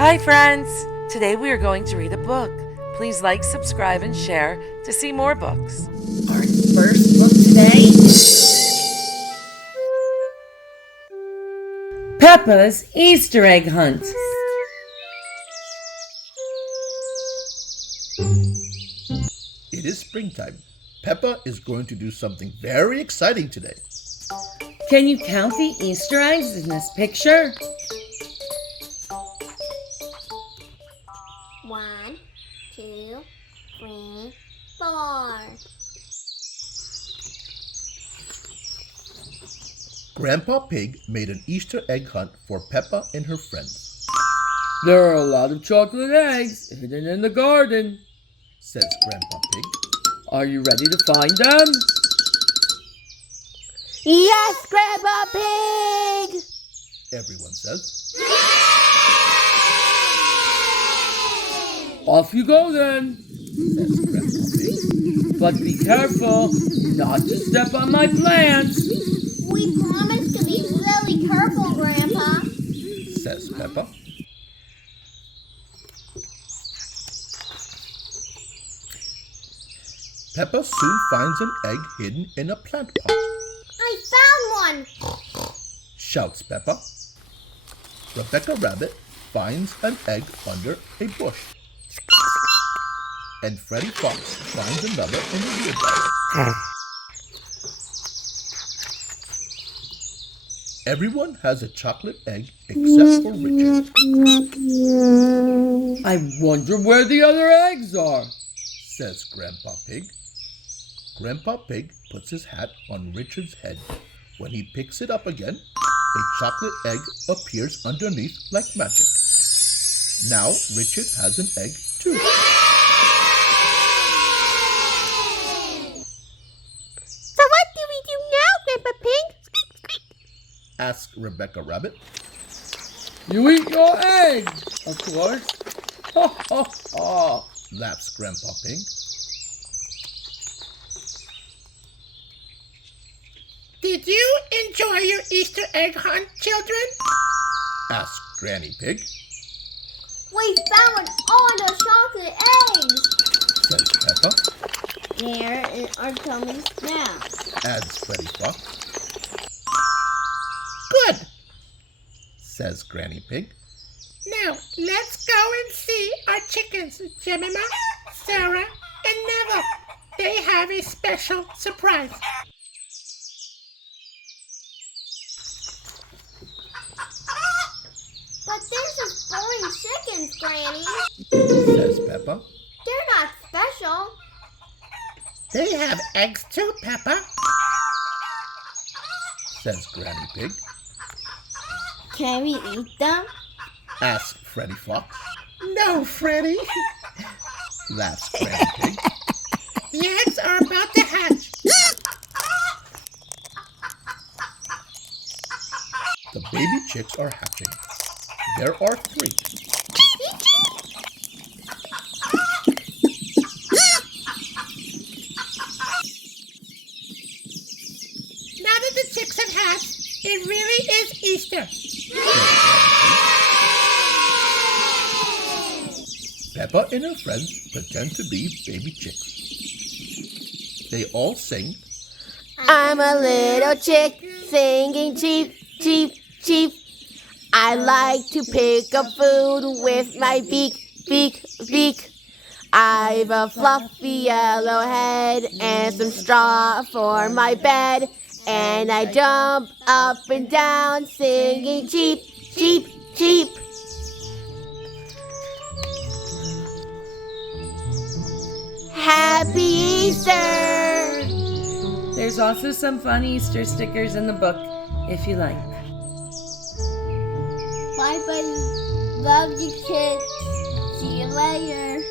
Hi friends! Today we are going to read a book. Please like, subscribe, and share to see more books. Our first book today, Peppa's Easter Egg Hunt. It is springtime. Peppa is going to do something very exciting today. Can you count the Easter eggs in this picture? 1, 2, 3, 4. Grandpa Pig made an Easter egg hunt for Peppa and her friends, There are a lot of chocolate eggs hidden in the garden. says Grandpa Pig. Are you ready to find them? Yes, Grandpa Pig! Everyone says. Off you go then. Says Grandpa Pig. But be careful not to step on my plants. We promise to be really careful, Grandpa. Says Peppa. Peppa soon finds an egg hidden in a plant pot, I found one! shouts Peppa. Rebecca Rabbit finds an egg under a bush, and Freddy Fox finds another in the wheelbarrow. Everyone has a chocolate egg except for Richard, I wonder where the other eggs are. says Grandpa Pig. Grandpa Pig puts his hat on Richard's head. When he picks it up again, a chocolate egg appears underneath like magic. Now Richard has an egg too. So what do we do now, Grandpa Pig? Asks Rebecca Rabbit. You eat your egg, of course. Ha ha ha. Laughs Grandpa Pig. Did you enjoy your Easter egg hunt, children? Asks Granny Pig. We found all the chocolate eggs! Says Peppa. They're in our tummies now. Adds Freddy Fox. Good. Says Granny Pig. Now, let's go and see our chickens, Jemima, Sarah, and Neville. They have a special surprise. But they're just boring chickens, Granny. Says Peppa. They're not special. They have eggs too, Peppa. Says Granny Pig. Can we eat them? Asks Freddy Fox. No, Freddy. Laughs Granny Pig. The eggs are about to hatch. The baby chicks are hatching. There are 3. Now that the chicks have hatched, it really is Easter. Peppa and her friends pretend to be baby chicks. They all sing, I'm a little chick singing cheep, cheep, cheep. I like to pick up food with my beak, beak, beak. I've a fluffy yellow head and some straw for my bed. And I jump up and down singing cheep, cheep, cheep. Happy Easter! There's also some fun Easter stickers in the book, if you like. Bye bye. Love you, kids. See you later.